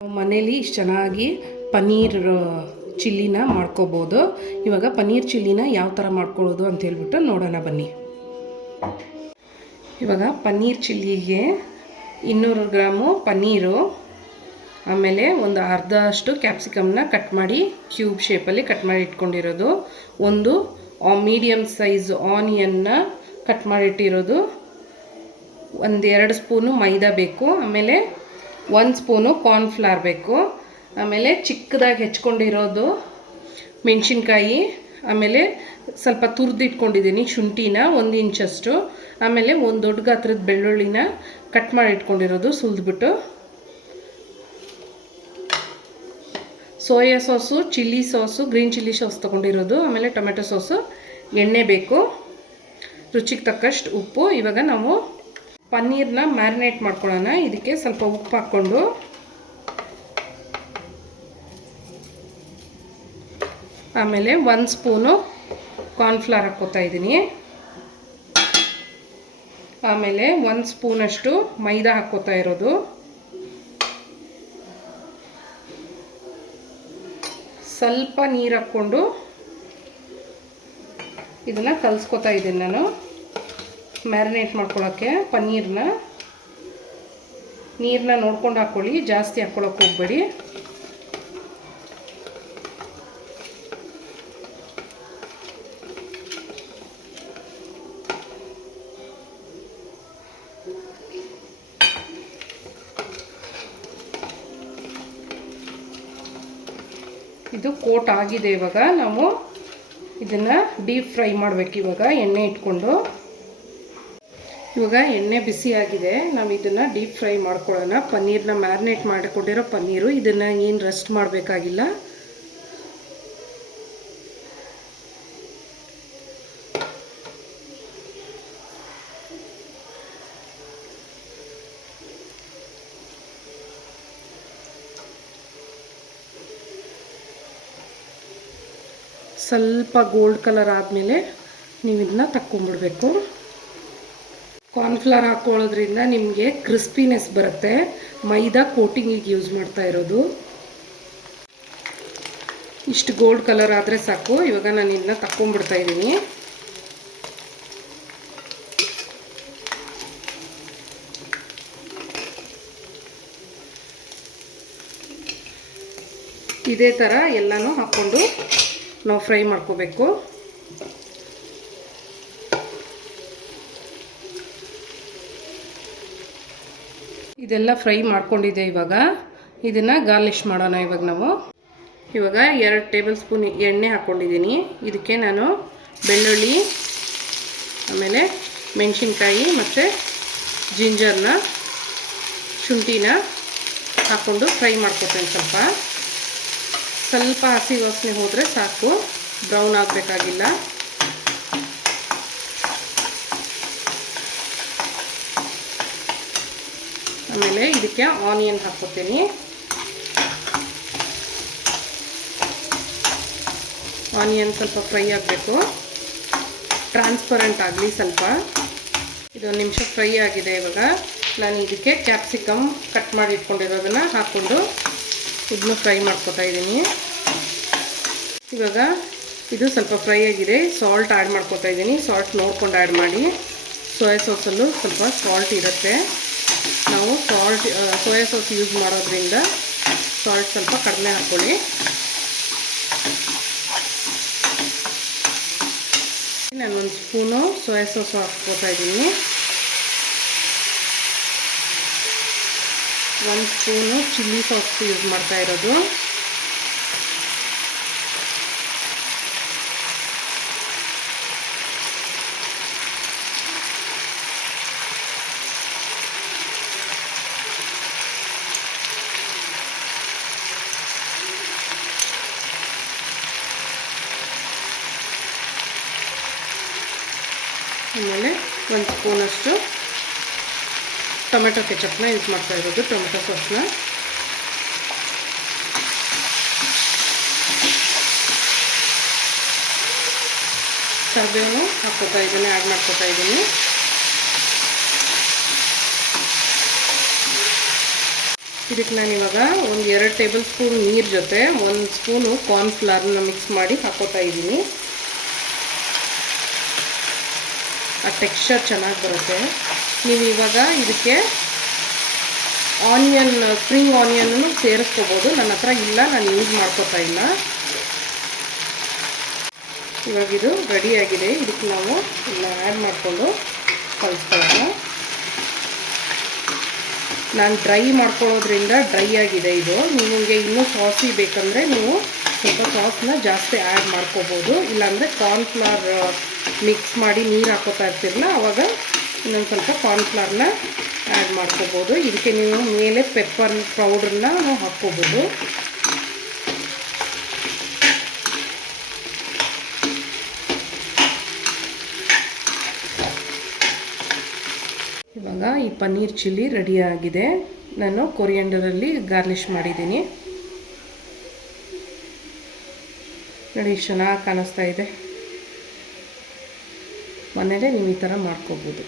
ಮನೇಲಿ ಇಷ್ಟು ಚೆನ್ನಾಗಿ ಪನ್ನೀರ್ ಚಿಲ್ಲಿನ ಮಾಡ್ಕೋಬೋದು. ಇವಾಗ ಪನ್ನೀರ್ ಚಿಲ್ಲಿನ ಯಾವ ಥರ ಮಾಡ್ಕೊಳ್ಳೋದು ಅಂತ ಹೇಳ್ಬಿಟ್ಟು ನೋಡೋಣ ಬನ್ನಿ. ಇವಾಗ ಪನ್ನೀರ್ ಚಿಲ್ಲಿಗೆ 200 ಗ್ರಾಮು ಪನ್ನೀರು, ಆಮೇಲೆ ಒಂದು ಅರ್ಧ ಅಷ್ಟು ಕ್ಯಾಪ್ಸಿಕಮ್ನ ಕಟ್ ಮಾಡಿ ಕ್ಯೂಬ್ ಶೇಪಲ್ಲಿ ಕಟ್ ಮಾಡಿ ಇಟ್ಕೊಂಡಿರೋದು, ಒಂದು ಮೀಡಿಯಮ್ ಸೈಜ್ ಆನಿಯನ್ನ ಕಟ್ ಮಾಡಿಟ್ಟಿರೋದು, 1-2 ಸ್ಪೂನು ಮೈದಾ ಬೇಕು, ಆಮೇಲೆ 1 ಸ್ಪೂನು ಕಾರ್ನ್ಫ್ಲವರ್ ಬೇಕು, ಆಮೇಲೆ ಚಿಕ್ಕದಾಗಿ ಹೆಚ್ಕೊಂಡಿರೋದು ಮೆಣಸಿನ್ಕಾಯಿ, ಆಮೇಲೆ ಸ್ವಲ್ಪ ತುರಿದಿಟ್ಕೊಂಡಿದ್ದೀನಿ ಶುಂಠಿನ 1 ಇಂಚಷ್ಟು, ಆಮೇಲೆ ಒಂದು ದೊಡ್ಡ ಗಾತ್ರದ ಬೆಳ್ಳುಳ್ಳಿನ ಕಟ್ ಮಾಡಿ ಇಟ್ಕೊಂಡಿರೋದು ಸುಲಿದ್ಬಿಟ್ಟು, soya sauce, chilli sauce, green chilli sauce ತೊಗೊಂಡಿರೋದು, ಆಮೇಲೆ ಟೊಮೆಟೊ ಸಾಸು, ಎಣ್ಣೆ ಬೇಕು, ರುಚಿಗೆ ತಕ್ಕಷ್ಟು ಉಪ್ಪು. ಇವಾಗ ನಾವು ಪನ್ನೀರ್ನ ಮ್ಯಾರಿನೇಟ್ ಮಾಡ್ಕೊಳ್ಳೋಣ. ಇದಕ್ಕೆ ಸ್ವಲ್ಪ ಉಪ್ಪು ಹಾಕ್ಕೊಂಡು ಆಮೇಲೆ 1 ಸ್ಪೂನು ಕಾರ್ನ್ಫ್ಲವರ್ ಹಾಕ್ಕೋತಾ ಇದ್ದೀನಿ, ಆಮೇಲೆ 1 ಸ್ಪೂನಷ್ಟು ಮೈದಾ ಹಾಕ್ಕೋತಾ ಇರೋದು, ಸ್ವಲ್ಪ ನೀರು ಹಾಕ್ಕೊಂಡು ಇದನ್ನು ಕಲಿಸ್ಕೊತಾ ಇದ್ದೀನಿ ನಾನು ಮ್ಯಾರಿನೇಟ್ ಮಾಡ್ಕೊಳ್ಳೋಕ್ಕೆ. ಪನ್ನೀರನ್ನ ನೀರನ್ನ ನೋಡ್ಕೊಂಡು ಹಾಕ್ಕೊಳ್ಳಿ, ಜಾಸ್ತಿ ಹಾಕ್ಕೊಳ್ಳೋಕೆ ಹೋಗಬೇಡಿ. ಇದು ಕೋಟ್ ಆಗಿದೆ. ಇವಾಗ ನಾವು ಇದನ್ನು ಡೀಪ್ ಫ್ರೈ ಮಾಡಬೇಕು. ಇವಾಗ ಎಣ್ಣೆ ಇಟ್ಕೊಂಡು, ಇವಾಗ ಎಣ್ಣೆ ಬಿಸಿ ಆಗಿದೆ, ನಾವು ಇದನ್ನು ಡೀಪ್ ಫ್ರೈ ಮಾಡ್ಕೊಳ್ಳೋಣ. ಪನ್ನೀರನ್ನ ಮ್ಯಾರಿನೇಟ್ ಮಾಡಿಕೊಂಡಿರೋ ಪನ್ನೀರು, ಇದನ್ನು ಏನು ರೆಸ್ಟ್ ಮಾಡಬೇಕಾಗಿಲ್ಲ. ಸ್ವಲ್ಪ ಗೋಲ್ಡ್ ಕಲರ್ ಆದಮೇಲೆ ನೀವು ಇದನ್ನ ತಕ್ಕೊಂಬಿಡ್ಬೇಕು. ಕಾರ್ನ್ಫ್ಲವರ್ ಹಾಕ್ಕೊಳ್ಳೋದ್ರಿಂದ ನಿಮಗೆ ಕ್ರಿಸ್ಪಿನೆಸ್ ಬರುತ್ತೆ. ಮೈದಾ ಕೋಟಿಂಗಿಗೆ ಯೂಸ್ ಮಾಡ್ತಾ ಇರೋದು. ಇಷ್ಟು ಗೋಲ್ಡ್ ಕಲರ್ ಆದರೆ ಸಾಕು. ಇವಾಗ ನಾನು ಇದನ್ನ ತಕ್ಕೊಂಬಿಡ್ತಾ ಇದ್ದೀನಿ. ಇದೇ ಥರ ಎಲ್ಲನೂ ಹಾಕ್ಕೊಂಡು ನಾವು ಫ್ರೈ ಮಾಡ್ಕೋಬೇಕು. ಇದೆಲ್ಲ ಫ್ರೈ ಮಾಡ್ಕೊಂಡಿದೆ. ಇವಾಗ ಇದನ್ನು ಗಾರ್ಲಿಷ್ ಮಾಡೋಣ. ಇವಾಗ 2 ಟೇಬಲ್ ಸ್ಪೂನ್ ಎಣ್ಣೆ ಹಾಕ್ಕೊಂಡಿದ್ದೀನಿ. ಇದಕ್ಕೆ ನಾನು ಬೆಳ್ಳುಳ್ಳಿ, ಆಮೇಲೆ ಮೆಣಸಿನ್ಕಾಯಿ ಮತ್ತು ಜಿಂಜರ್ನ, ಶುಂಠಿನ ಹಾಕ್ಕೊಂಡು ಫ್ರೈ ಮಾಡ್ಕೊತೇನೆ. ಸ್ವಲ್ಪ ಹಸಿ ವಾಸನೆ ಹೋದರೆ ಸಾಕು, ಬ್ರೌನ್ ಆಗಬೇಕಾಗಿಲ್ಲ. ಆಮೇಲೆ ಇದಕ್ಕೆ ಆನಿಯನ್ ಹಾಕ್ಕೊತೀನಿ. ಆನಿಯನ್ ಸ್ವಲ್ಪ ಫ್ರೈ ಆಗಬೇಕು, ಟ್ರಾನ್ಸ್ಪರೆಂಟ್ ಆಗಲಿ ಸ್ವಲ್ಪ. ಇದೊಂದು ನಿಮಿಷ ಫ್ರೈ ಆಗಿದೆ. ಇವಾಗ ನಾನು ಇದಕ್ಕೆ ಕ್ಯಾಪ್ಸಿಕಮ್ ಕಟ್ ಮಾಡಿ ಇಟ್ಕೊಂಡಿರೋದನ್ನು ಹಾಕ್ಕೊಂಡು ಇದನ್ನು ಫ್ರೈ ಮಾಡ್ಕೊತಾ ಇದ್ದೀನಿ. ಇವಾಗ ಇದು ಸ್ವಲ್ಪ ಫ್ರೈ ಆಗಿದೆ. ಸಾಲ್ಟ್ ಆ್ಯಡ್ ಮಾಡ್ಕೊತಾ ಇದ್ದೀನಿ. ಸಾಲ್ಟ್ ನೋಡ್ಕೊಂಡು ಆ್ಯಡ್ ಮಾಡಿ. ಸೋಯಾ ಸಾಸಲ್ಲೂ ಸ್ವಲ್ಪ ಸಾಲ್ಟ್ ಇರುತ್ತೆ. ನಾವು ಸೋಯಾ ಸಾಸ್ ಯೂಸ್ ಮಾಡೋದ್ರಿಂದ ಸಾಲ್ಟ್ ಸ್ವಲ್ಪ ಕಡಿಮೆ ಹಾಕ್ಕೊಳ್ಳಿ. ನಾನು 1 ಸ್ಪೂನು ಸೋಯಾ ಸಾಸು ಹಾಕ್ಕೋತಾ ಇದ್ದೀನಿ. 1 ಸ್ಪೂನು ಚಿಲ್ಲಿ ಸಾಸ್ ಯೂಸ್ ಮಾಡ್ತಾ ಇರೋದು. ಆಮೇಲೆ 1 ಸ್ಪೂನಷ್ಟು ಟೊಮೆಟೊ ಕೆಚಪ್ನ ಯೂಸ್ ಮಾಡ್ತಾ ಇರೋದು, ಟೊಮೆಟೊ ಸಾಸ್ನ. ಕರಿಬೇವನ್ನು ಹಾಕ್ಕೋತಾ ಇದ್ದೀನಿ, ಆ್ಯಡ್ ಮಾಡ್ಕೋತಾ ಇದ್ದೀನಿ. ಇದಕ್ಕೆ ನಾನು ಇವಾಗ ಒಂದು 2 ಟೇಬಲ್ ಸ್ಪೂನ್ ನೀರು ಜೊತೆ 1 ಸ್ಪೂನು ಕಾರ್ನ್ಫ್ಲವರ್ನ ಮಿಕ್ಸ್ ಮಾಡಿ ಹಾಕೋತಾ ಇದ್ದೀನಿ. ಆ ಟೆಕ್ಸ್ಚರ್ ಚೆನ್ನಾಗಿ ಬರುತ್ತೆ. ನೀವು ಇವಾಗ ಇದಕ್ಕೆ ಸ್ಪ್ರಿಂಗ್ ಆನಿಯನ್ನು ಸೇರಿಸ್ಕೋಬೋದು. ನನ್ನ ಹತ್ರ ಇಲ್ಲ, ನಾನು ಯೂಸ್ ಮಾಡ್ಕೋತಾ ಇಲ್ಲ. ಇವಾಗ ಇದು ರೆಡಿಯಾಗಿದೆ. ಇದಕ್ಕೆ ನಾವು ಎಲ್ಲ ಆ್ಯಡ್ ಮಾಡಿಕೊಂಡು ಕಲಿಸ್ಕೊಳ್ಳೋಣ. ನಾನು ಡ್ರೈ ಮಾಡ್ಕೊಳ್ಳೋದ್ರಿಂದ ಡ್ರೈ ಆಗಿದೆ ಇದು. ನಿಮಗೆ ಇನ್ನೂ ಸಾಸಿ ಬೇಕಂದರೆ ನೀವು ಸ್ವಲ್ಪ ಸಾಸ್ನ ಜಾಸ್ತಿ ಆ್ಯಡ್ ಮಾಡ್ಕೋಬೋದು. ಇಲ್ಲಾಂದರೆ ಕಾರ್ನ್ಫ್ಲವರ್ ಮಿಕ್ಸ್ ಮಾಡಿ ನೀರು ಹಾಕೋತಾ ಇರ್ತಿರಲ್ಲ, ಆವಾಗ ಇನ್ನೊಂದು ಸ್ವಲ್ಪ ಕಾರ್ನ್ಫ್ಲವರ್ನ ಆ್ಯಡ್ ಮಾಡ್ಕೋಬೋದು. ಇದಕ್ಕೆ ನೀವು ಮೇಲೆ ಪೆಪ್ಪರ್ ಪೌಡ್ರನ್ನ ಹಾಕ್ಕೋಬೋದು. ಇವಾಗ ಈ ಪನ್ನೀರ್ ಚಿಲ್ಲಿ ರೆಡಿಯಾಗಿದೆ. ನಾನು ಕೊರಿಯಂಡರಲ್ಲಿ ಗಾರ್ಲಿಷ್ ಮಾಡಿದ್ದೀನಿ. ನೋಡಿ, ಚೆನ್ನಾಗಿ ಕಾಣಿಸ್ತಾ ಇದೆ. ಮನೇಲೇ ನೀವು ಈ ಥರ ಮಾಡ್ಕೋಬೋದು.